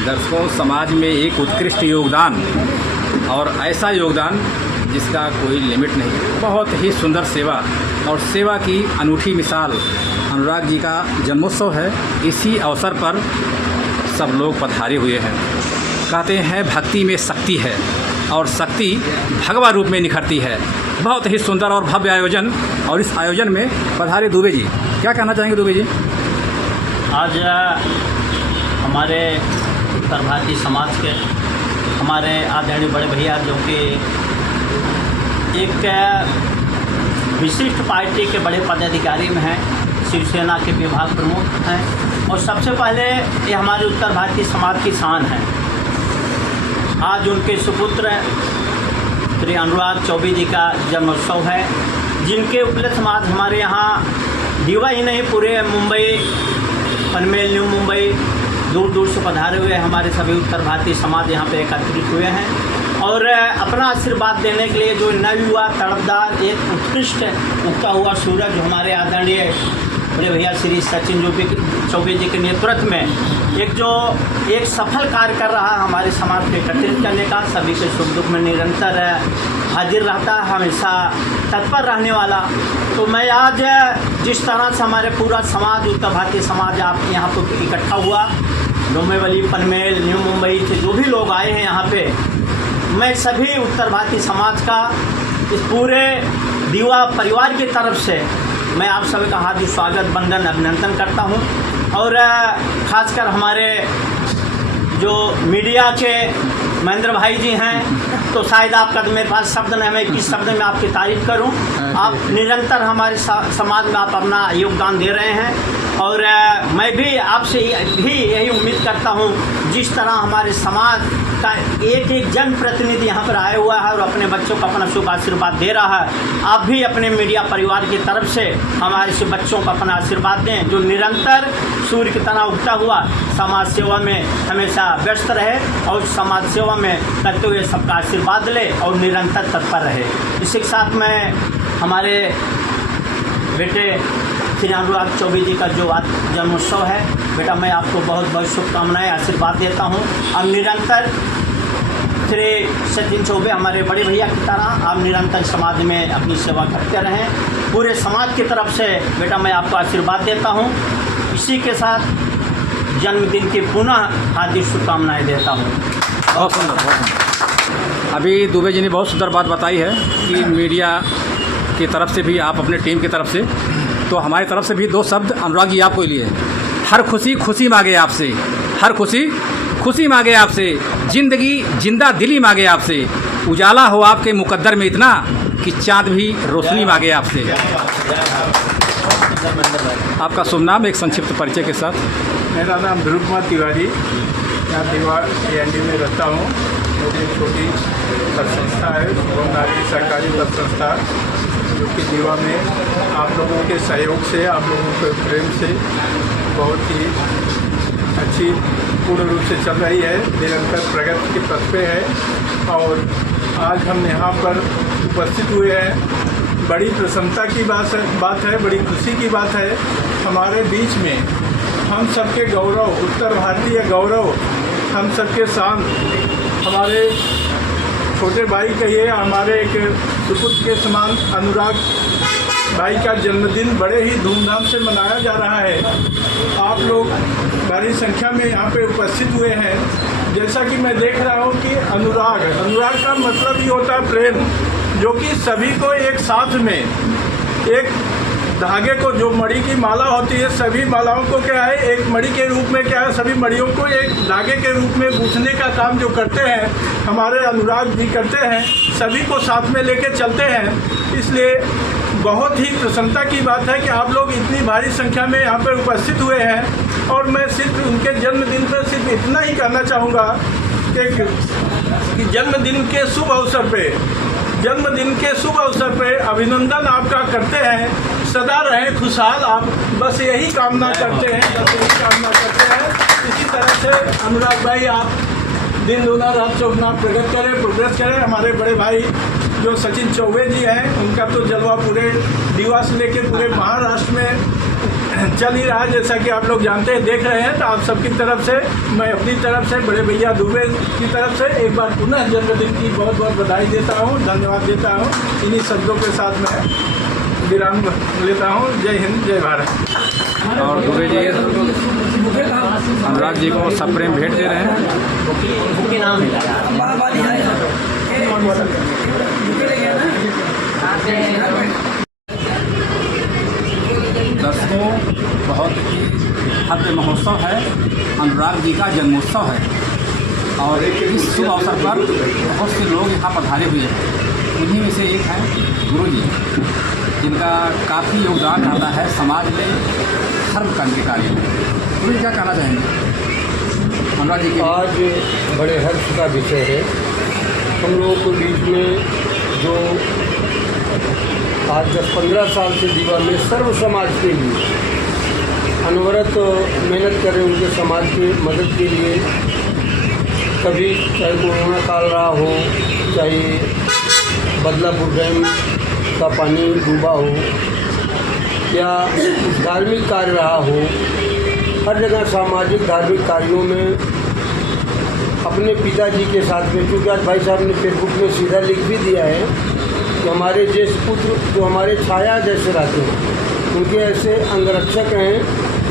दर्शकों, समाज में एक उत्कृष्ट योगदान और ऐसा योगदान जिसका कोई लिमिट नहीं। बहुत ही सुंदर सेवा और सेवा की अनूठी मिसाल अनुराग जी का जन्मोत्सव है। इसी अवसर पर सब लोग पधारे हुए हैं। कहते हैं भक्ति में शक्ति है और शक्ति भगवा रूप में निखरती है। बहुत ही सुंदर और भव्य आयोजन, और इस आयोजन में पधारे दुबे जी, क्या कहना चाहेंगे दुबे जी? आज हमारे उत्तर भारतीय समाज के हमारे आदरणीय बड़े भैया जो कि एक विशिष्ट पार्टी के बड़े पदाधिकारी में हैं, शिवसेना के विभाग प्रमुख हैं, और सबसे पहले ये हमारे उत्तर भारतीय समाज की शान है। आज उनके सुपुत्र श्री अनुराग चौबे जी का जन्मोत्सव है, जिनके उपलक्ष्य में आज हमारे यहाँ दीवा ही नहीं पूरे मुंबई, पनवेल, न्यू मुंबई, दूर दूर से पधारे हुए हमारे सभी उत्तर भारतीय समाज यहाँ पे एकत्रित हुए हैं और अपना आशीर्वाद देने के लिए जो नवयुवा तड़पदार एक उत्कृष्ट उगता हुआ सूरज जो हमारे आदरणीय बड़े भैया श्री सचिन चौबे जी के नेतृत्व में एक सफल कार्य कर रहा है हमारे समाज को एकत्रित करने का, सभी के सुख दुख में निरंतर हाजिर रहता है, हमेशा तत्पर रहने वाला। तो मैं आज जिस तरह से हमारे पूरा समाज, उत्तर भारतीय समाज आप यहाँ पर इकट्ठा हुआ, डोंबिवली, पनवेल, न्यू मुंबई से जो भी लोग आए हैं यहाँ पे, मैं सभी उत्तर भारतीय समाज का इस पूरे दीवा परिवार की तरफ से मैं आप सभी का हार्दिक स्वागत, वंदन, अभिनंदन करता हूँ। और खासकर हमारे जो मीडिया के महेंद्र भाई जी हैं, तो शायद आपका तो मेरे पास शब्द नहीं, मैं किस शब्द में आपकी तारीफ करूं। आप निरंतर हमारे समाज में आप अपना योगदान दे रहे हैं और मैं भी आपसे भी यही उम्मीद करता हूं, जिस तरह हमारे समाज का एक एक जनप्रतिनिधि यहाँ पर आया हुआ है और अपने बच्चों को अपना शुभ आशीर्वाद दे रहा है, आप भी अपने मीडिया परिवार की तरफ से हमारे से बच्चों को अपना आशीर्वाद दें, जो निरंतर सूर्य की तरह उगता हुआ समाज सेवा में हमेशा व्यस्त रहे और समाज सेवा में करते हुए सबका आशीर्वाद ले और निरंतर तत्पर रहे। इसी के साथ मैं हमारे बेटे श्री अनुराग चौबे जी का जो आज जन्मोत्सव है, बेटा मैं आपको बहुत बहुत शुभकामनाएं, आशीर्वाद देता हूं। अब निरंतर श्री सचिन चौबे हमारे बड़े भैया की तरह आप निरंतर समाज में अपनी सेवा करते रहें। पूरे समाज की तरफ से बेटा मैं आपको आशीर्वाद देता हूं। इसी के साथ जन्मदिन की पुनः हार्दिक शुभकामनाएँ देता हूँ। बहुत सुंदर, बहुत सुंदर। अभी दुबे जी ने बहुत सुंदर बात बताई है कि मीडिया की तरफ से भी, आप अपने टीम की तरफ से, तो हमारी तरफ से भी दो शब्द अनुराग जी आपको लिए। हर खुशी खुशी मांगे आपसे, हर खुशी खुशी मांगे आपसे, जिंदगी जिंदा दिली मांगे आपसे, उजाला हो आपके मुकद्दर में इतना कि चाँद भी रोशनी मांगे आपसे। आपका शुभ नाम, एक संक्षिप्त परिचय के साथ। मेरा नाम ध्रुव कुमार तिवारी, यहाँ दीवार AND में रहता हूँ। मेरी छोटी संस्था है, नारी सरकारी संस्था, जो कि दीवा में आप लोगों के सहयोग से, आप लोगों के प्रेम से बहुत ही अच्छी पूर्ण रूप से चल रही है, निरंतर प्रगति के पथ पे है। और आज हम यहाँ पर उपस्थित हुए हैं, बड़ी प्रसन्नता की बात है, बड़ी खुशी की बात है। हमारे बीच में हम सबके गौरव, उत्तर भारतीय गौरव, हम सबके शान, हमारे छोटे भाई कहिए, हमारे एक सुपुत्र के समान अनुराग भाई का जन्मदिन बड़े ही धूमधाम से मनाया जा रहा है। आप लोग बड़ी संख्या में यहाँ पे उपस्थित हुए हैं। जैसा कि मैं देख रहा हूँ कि अनुराग का मतलब ही होता है प्रेम, जो कि सभी को एक साथ में, एक धागे को, जो मणि की माला होती है, सभी मालाओं को क्या है, एक मणि के रूप में क्या है, सभी मणियों को एक धागे के रूप में गूंथने का काम जो करते हैं हमारे अनुराग जी करते हैं, सभी को साथ में लेके चलते हैं। इसलिए बहुत ही प्रसन्नता की बात है कि आप लोग इतनी भारी संख्या में यहाँ पर उपस्थित हुए हैं। और मैं सिर्फ उनके जन्मदिन पर सिर्फ इतना ही कहना चाहूँगा कि जन्मदिन के शुभ अवसर पे अभिनंदन आपका करते हैं। सदा रहे खुशहाल, आप बस यही कामना करते हैं, इसी तरह से अनुराग भाई आप दिन दूना रात चौगुना प्रगति करें, प्रोग्रेस करें। हमारे बड़े भाई जो सचिन चौबे जी हैं, उनका तो जलवा पूरे दीवा से लेकर पूरे महाराष्ट्र में चल ही रहा है, जैसा कि आप लोग जानते हैं, देख रहे हैं। तो आप सबकी तरफ से, मैं अपनी तरफ से, बड़े भैया दुबे की तरफ से एक बार पुनः जन्मदिन की बहुत बहुत बधाई देता हूँ, धन्यवाद देता हूँ। इन्हीं शब्दों के साथ मैं विराम लेता हूँ। जय हिंद, जय भारत। और दुबे जी अनुराग जी को सप्रेम भेंट दे रहे हैं। बुके नाम मिला दर्शकों, बहुत ही भव्य महोत्सव है, अनुराग जी का जन्मोत्सव है और इस शुभ अवसर पर बहुत से लोग यहाँ पधारे हुए हैं। उन्हीं में से एक हैं गुरु जी, जिनका काफ़ी योगदान आता है समाज में धर्म क्रांति कार्य में। गुरु जी क्या कहना चाहेंगे अनुराग जी के? आज बड़े हर्ष का विषय है हम लोगों के बीच में, जो आज 10-15 साल से दीवा में सर्व समाज के लिए अनवरत मेहनत कर रहे हैं, उनके समाज के मदद के लिए। कभी चाहे कोरोना काल रहा हो, चाहे बदलापुर डैम का पानी डूबा हो, या धार्मिक कार्य रहा हो, हर जगह सामाजिक धार्मिक कार्यों में अपने पिताजी के साथ में, क्योंकि आज भाई साहब ने फेसबुक में सीधा लिख भी दिया है कि हमारे ज्येष्ठ पुत्र जो हमारे छाया जैसे रहते हैं, उनके ऐसे अंगरक्षक हैं,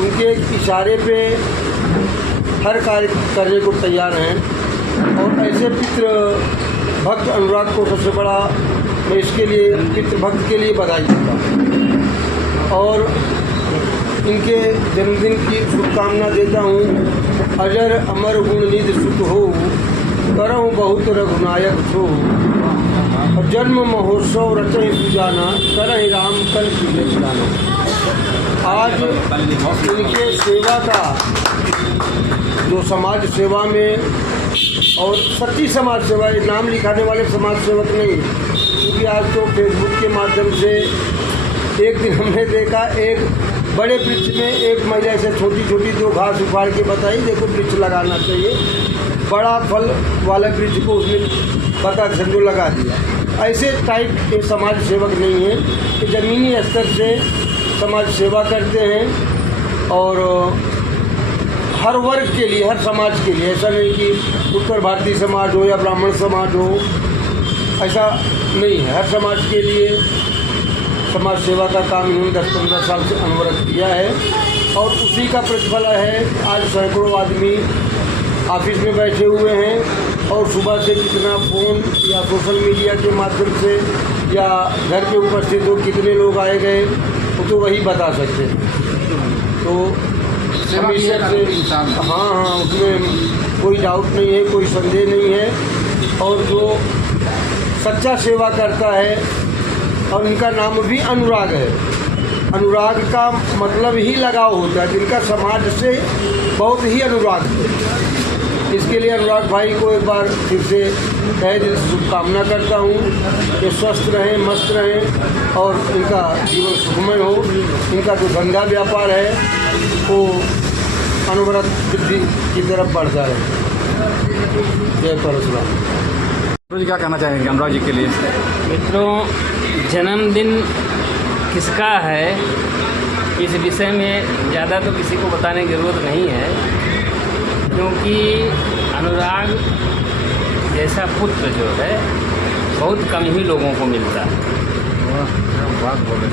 उनके इशारे पे हर कार्य करने को तैयार हैं। और ऐसे पितृ भक्त अनुराग को सबसे बड़ा मैं इसके लिए, पितृ भक्त के लिए बधाई देता हूँ और इनके जन्मदिन की शुभकामना देता हूँ। अजर अमर गुण निधि सुत हो, करहु बहुत रघुनायक छो, और जन्म महोत्सव रचहि पूजाना, करहि राम कल कीजे पुराना। आज इनके सेवा का, जो समाज सेवा में और सच्ची समाज सेवा, ये नाम लिखाने वाले समाज सेवक नहीं, क्योंकि आज तो फेसबुक के माध्यम से एक दिन हमने देखा, एक बड़े वृक्ष में एक महिला से छोटी छोटी जो घास उखाड़ के बताई, देखो वृक्ष लगाना चाहिए, बड़ा फल वाला वृक्ष को उसने बता समझो लगा दिया। ऐसे टाइप के समाज सेवक नहीं हैं कि ज़मीनी स्तर से समाज सेवा करते हैं और हर वर्ग के लिए, हर समाज के लिए। ऐसा नहीं कि उत्तर भारतीय समाज हो या ब्राह्मण समाज हो, ऐसा नहीं है। हर समाज के लिए समाज सेवा का काम इन्होंने 10-15 साल से अनवरत किया है और उसी का प्रतिफल है। आज सैकड़ों आदमी ऑफिस में बैठे हुए हैं और सुबह से कितना फ़ोन या सोशल मीडिया के माध्यम से या घर पे उपस्थित हो कितने लोग आए गए, वो तो वही बता सकते हैं। तो हमेशा से हाँ, उसमें कोई डाउट नहीं है, कोई संदेह नहीं है। और जो सच्चा सेवा करता है, और इनका नाम भी अनुराग है। अनुराग का मतलब ही लगाव होता है, जिनका समाज से बहुत ही अनुराग है। इसके लिए अनुराग भाई को एक बार फिर से तहे दिल से शुभकामना करता हूँ कि स्वस्थ रहें, मस्त रहें और इनका जीवन सुखमय हो। इनका जो धंधा व्यापार है वो अनवरत वृद्धि की तरफ बढ़ता है। जय परशुराम। जी क्या कहना चाहेंगे अनुराग जी के लिए? मित्रों, जन्मदिन किसका है इस विषय में ज़्यादा तो किसी को बताने की ज़रूरत नहीं है, क्योंकि अनुराग जैसा पुत्र जो है बहुत कम ही लोगों को मिलता है। बात बोले।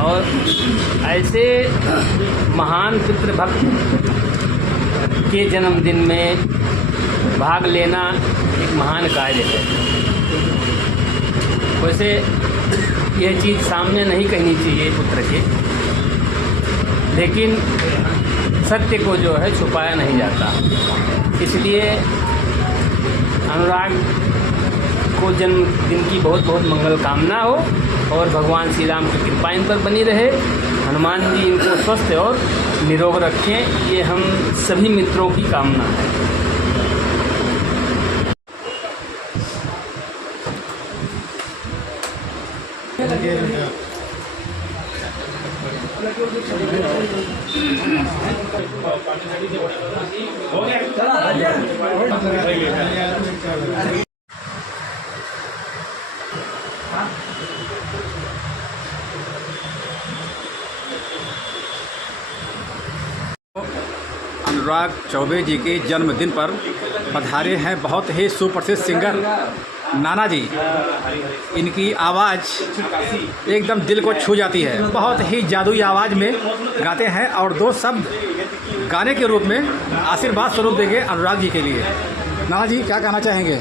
और ऐसे महान पितृभक्त के जन्मदिन में भाग लेना एक महान कार्य है। वैसे यह चीज़ सामने नहीं कहनी चाहिए पुत्र के, लेकिन सत्य को जो है छुपाया नहीं जाता। इसलिए अनुराग को जन्मदिन की बहुत बहुत मंगल कामना हो और भगवान श्री राम की कृपा इन पर बनी रहे। हनुमान जी इनको स्वस्थ और निरोग रखें, ये हम सभी मित्रों की कामना है। अनुराग चौबे जी के जन्मदिन पर पधारे हैं बहुत ही सुप्रसिद्ध सिंगर नाना जी। इनकी आवाज़ एकदम दिल को छू जाती है, बहुत ही जादुई आवाज़ में गाते हैं और दो शब्द गाने के रूप में आशीर्वाद स्वरूप देंगे अनुराग जी के लिए। नाना जी क्या कहना चाहेंगे?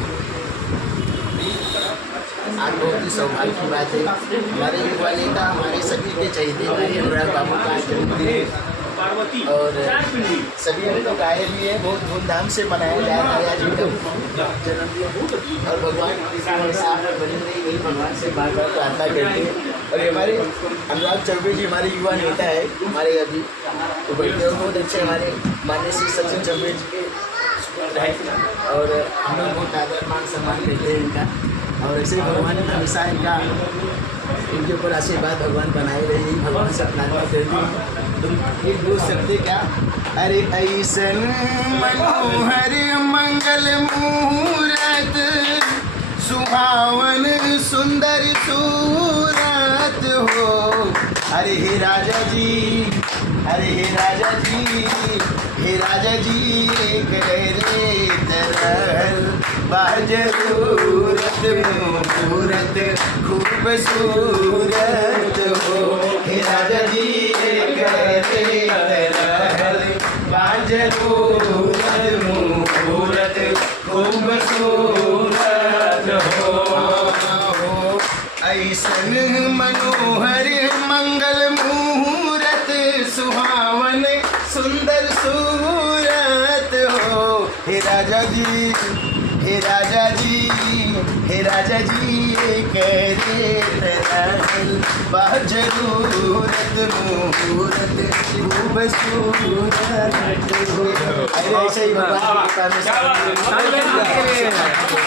आज बहुत ही सौभाग्य की बात है, हमारे युवा नेता हमारे सभी के चहेते भाई अनुराग बाबू का जन्मदिन है और सभी हम लोग आए भी हैं। बहुत धूमधाम से मनाया जा रहा है आज उनका जन्मदिन और भगवान बनी रही यही भगवान से बार बार प्रार्थना करते हैं। और हमारे अनुराग चौबे जी हमारे युवा नेता है, हमारे अभी तो बढ़ते और बहुत अच्छे हमारे माननीय श्री सचिन चौबे जी के और हम लोग बहुत आदर मान सम्मान करते हैं इनका। और ऐसे भगवान हमेशा इनके ऊपर आशीर्वाद भगवान बनाए रहे, भगवान से प्रार्थना करती हूँ। तुम ये बोल सकते क्या? अरे ऐसन मनोहर मंगल मुहूर्त सुहावन सुंदर सूरत हो। अरे हे राजा जी, अरे हे राजा जी, हे राजा जी एक रे तरल बाजरूरत मुहूर्त खूबसूरत हो। हे राजा जी एक रे तरल बाजरूरत मुहूर्त खूबसूरत हो। ऐसन मनोहर मंगल मुहूर्त सुहावन सुंदर सूरत हो। हे राजा जी, हे राजा जी, हे राजा जी कहते बाजरूरत मुहूर्त खूबसूरत हो। ऐसे ही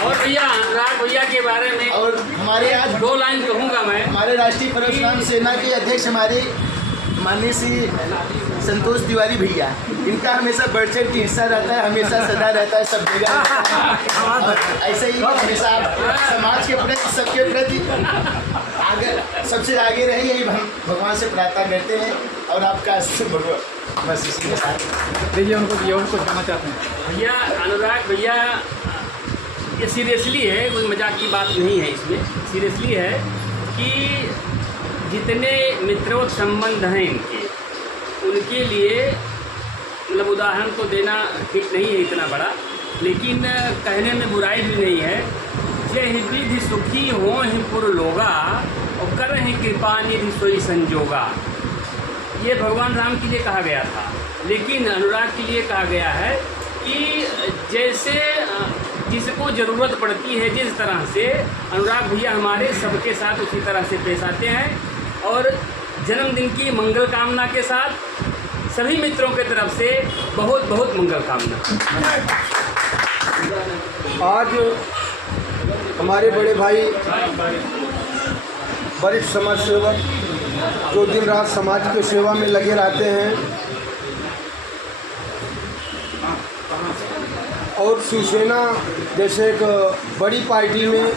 और भैया अनुराग भैया के बारे में और हमारे आज 2 लाइन कहूँगा मैं। हमारे राष्ट्रीय परशुराम सेना के अध्यक्ष हमारे माननीय श्री संतोष तिवारी भैया, इनका हमेशा बढ़ चढ़ के हिस्सा रहता है, हमेशा सदा रहता है सब जगह। और ऐसे ही हमेशा समाज के प्रति सबके प्रति आगे सबसे आगे रहे, यही भगवान से प्रार्थना करते हैं। और आपका बस इसी के साथ देखिए उनको ये और कुछ कहना चाहते हैं। भैया अनुराग भैया ये सीरियसली है, कोई मजाक की बात नहीं है इसमें, सीरियसली है कि जितने मित्रों संबंध हैं इनके, उनके लिए मतलब उदाहरण तो देना ठीक नहीं है इतना बड़ा, लेकिन कहने में बुराई भी नहीं है। जय विधि सुखी हो ही पुर लोगा और कर ही कृपा निधि सोई संजोगा, ये भगवान राम के लिए कहा गया था। लेकिन अनुराग के लिए कहा गया है कि जैसे जिसको ज़रूरत पड़ती है, जिस तरह से अनुराग भैया हमारे सबके साथ उसी तरह से पेश आते हैं। और जन्मदिन की मंगल कामना के साथ सभी मित्रों की तरफ से बहुत बहुत मंगल कामना। आज हमारे बड़े भाई वरिष्ठ समाज सेवक जो दिन रात समाज के सेवा में लगे रहते हैं और शिवसेना जैसे एक बड़ी पार्टी में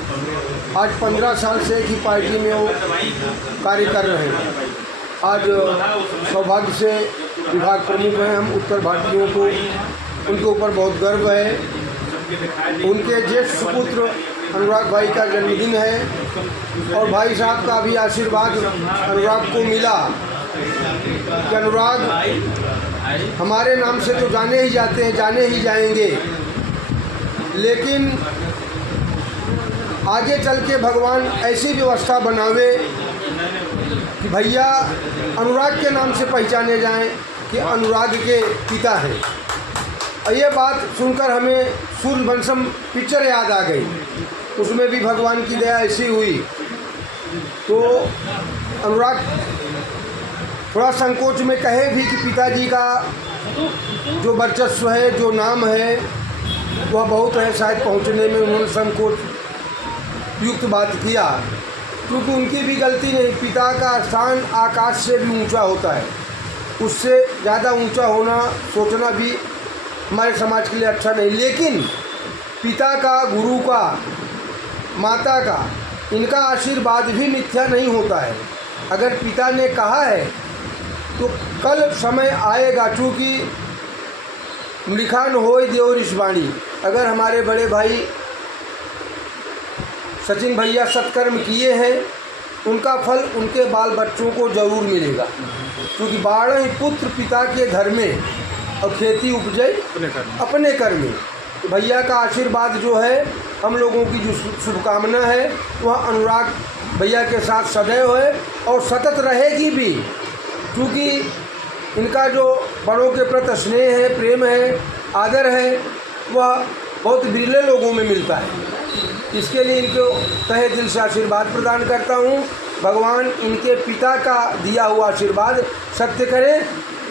आज 15 साल से एक ही पार्टी में वो कार्य कर रहे हैं। आज सौभाग्य से विभाग प्रमुख हैं हम उत्तर भारतीयों को, उनके ऊपर बहुत गर्व है। उनके ज्येष्ठ सुपुत्र अनुराग भाई का जन्मदिन है और भाई साहब का भी आशीर्वाद अनुराग को मिला कि अनुराग हमारे नाम से तो जाने ही जाते हैं, जाने ही जाएंगे, लेकिन आगे चल के भगवान ऐसी व्यवस्था बनावे कि भैया अनुराग के नाम से पहचाने जाएं कि अनुराग के पिता हैं। और ये बात सुनकर हमें सूर्यवंशम पिक्चर याद आ गई, उसमें भी भगवान की दया ऐसी हुई। तो अनुराग थोड़ा संकोच में कहे भी कि पिताजी का जो वर्चस्व है, जो नाम है, वह बहुत है, शायद पहुंचने में उन्होंने संकोच युक्त बात किया, क्योंकि उनकी भी गलती नहीं। पिता का स्थान आकाश से भी ऊंचा होता है, उससे ज़्यादा ऊंचा होना सोचना भी हमारे समाज के लिए अच्छा नहीं। लेकिन पिता का, गुरु का, माता का, इनका आशीर्वाद भी मिथ्या नहीं होता है। अगर पिता ने कहा है तो कल समय आएगा, चूँकि लिखा न होय देव ऋषवाणी। अगर हमारे बड़े भाई सचिन भैया सत्कर्म किए हैं, उनका फल उनके बाल बच्चों को जरूर मिलेगा, क्योंकि 12 पुत्र पिता के घर में और खेती उपजे अपने कर में। तो भैया का आशीर्वाद जो है, हम लोगों की जो शुभकामना है वह अनुराग भैया के साथ सदैव है और सतत रहेगी भी, क्योंकि इनका जो बड़ों के प्रति स्नेह है, प्रेम है, आदर है, वह बहुत विरले लोगों में मिलता है। इसके लिए इनको तहे दिल से आशीर्वाद प्रदान करता हूँ। भगवान इनके पिता का दिया हुआ आशीर्वाद सत्य करें,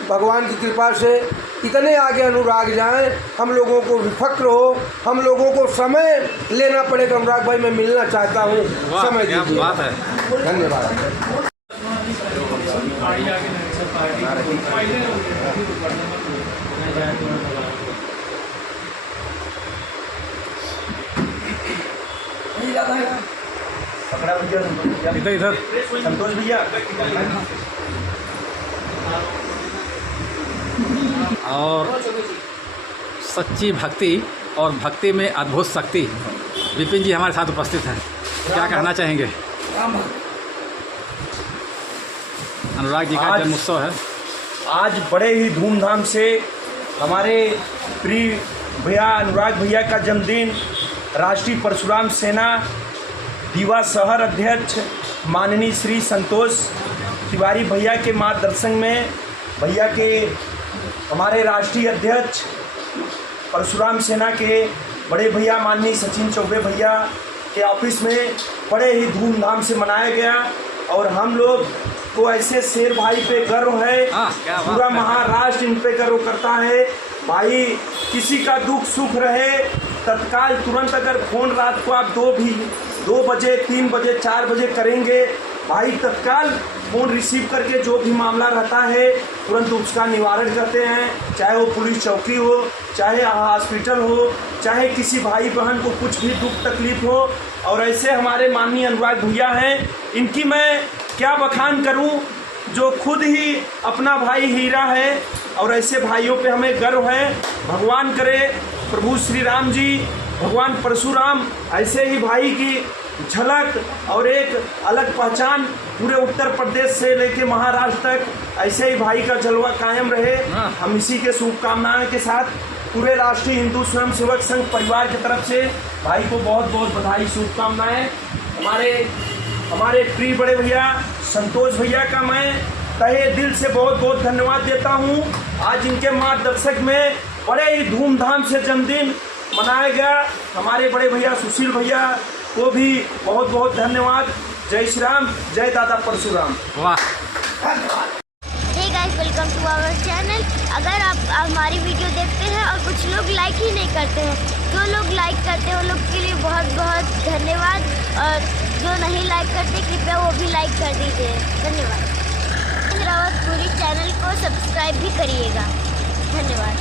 भगवान की कृपा से इतने आगे अनुराग जाएं, हम लोगों को भी फक्र हो, हम लोगों को समय लेना पड़ेगा। अनुराग भाई मैं मिलना चाहता हूँ, समय दीजिए। बात है। धन्यवाद। इधर इधर संतोष भैया। और सच्ची भक्ति और भक्ति में अद्भुत शक्ति, विपिन जी हमारे साथ उपस्थित हैं। क्या कहना चाहेंगे? अनुराग जी का जन्म उत्सव है। आज बड़े ही धूमधाम से हमारे प्रिय भैया अनुराग भैया का जन्मदिन राष्ट्रीय परशुराम सेना दीवा शहर अध्यक्ष माननीय श्री संतोष तिवारी भैया के मार्गदर्शन में, भैया के हमारे राष्ट्रीय अध्यक्ष परशुराम सेना के बड़े भैया माननीय सचिन चौबे भैया के ऑफिस में बड़े ही धूमधाम से मनाया गया। और हम लोग को ऐसे शेर भाई पे गर्व है, पूरा महाराष्ट्र इन पे गर्व करता है। भाई किसी का दुख सुख रहे, तत्काल तुरंत अगर फोन रात को आप 2 बजे 3 बजे 4 बजे करेंगे, भाई तत्काल फ़ोन रिसीव करके जो भी मामला रहता है तुरंत उसका निवारण करते हैं। चाहे वो पुलिस चौकी हो, चाहे हॉस्पिटल हो, चाहे किसी भाई बहन को कुछ भी दुख तकलीफ हो। और ऐसे हमारे माननीय अनुराग भैया हैं, इनकी मैं क्या बखान करूं, जो खुद ही अपना भाई हीरा है। और ऐसे भाइयों पे हमें गर्व है। भगवान करे प्रभु श्री राम जी, भगवान परशुराम ऐसे ही भाई की झलक और एक अलग पहचान पूरे उत्तर प्रदेश से लेके महाराष्ट्र तक ऐसे ही भाई का जलवा कायम रहे। हम इसी के शुभकामनाओं के साथ पूरे राष्ट्रीय हिंदू स्वयंसेवक संघ परिवार की तरफ से भाई को बहुत बहुत बधाई, शुभकामनाएं। हमारे प्रिय बड़े भैया संतोष भैया का मैं तहे दिल से बहुत बहुत धन्यवाद देता हूँ। आज इनके मार्गदर्शक में बड़े ही धूमधाम से जन्मदिन मनाया गया। हमारे बड़े भैया सुशील भैया को भी बहुत बहुत धन्यवाद। जय श्री राम, जय दादा परशुराम। वाह। Hey guys, welcome to our channel. अगर आप हमारी वीडियो देखते हैं और कुछ लोग लाइक ही नहीं करते हैं, जो लोग लाइक करते हैं उन लोग के लिए बहुत बहुत धन्यवाद, और जो नहीं लाइक करते कृपया वो भी लाइक कर दीजिए। धन्यवाद। पूरी चैनल को सब्सक्राइब भी करिएगा। धन्यवाद।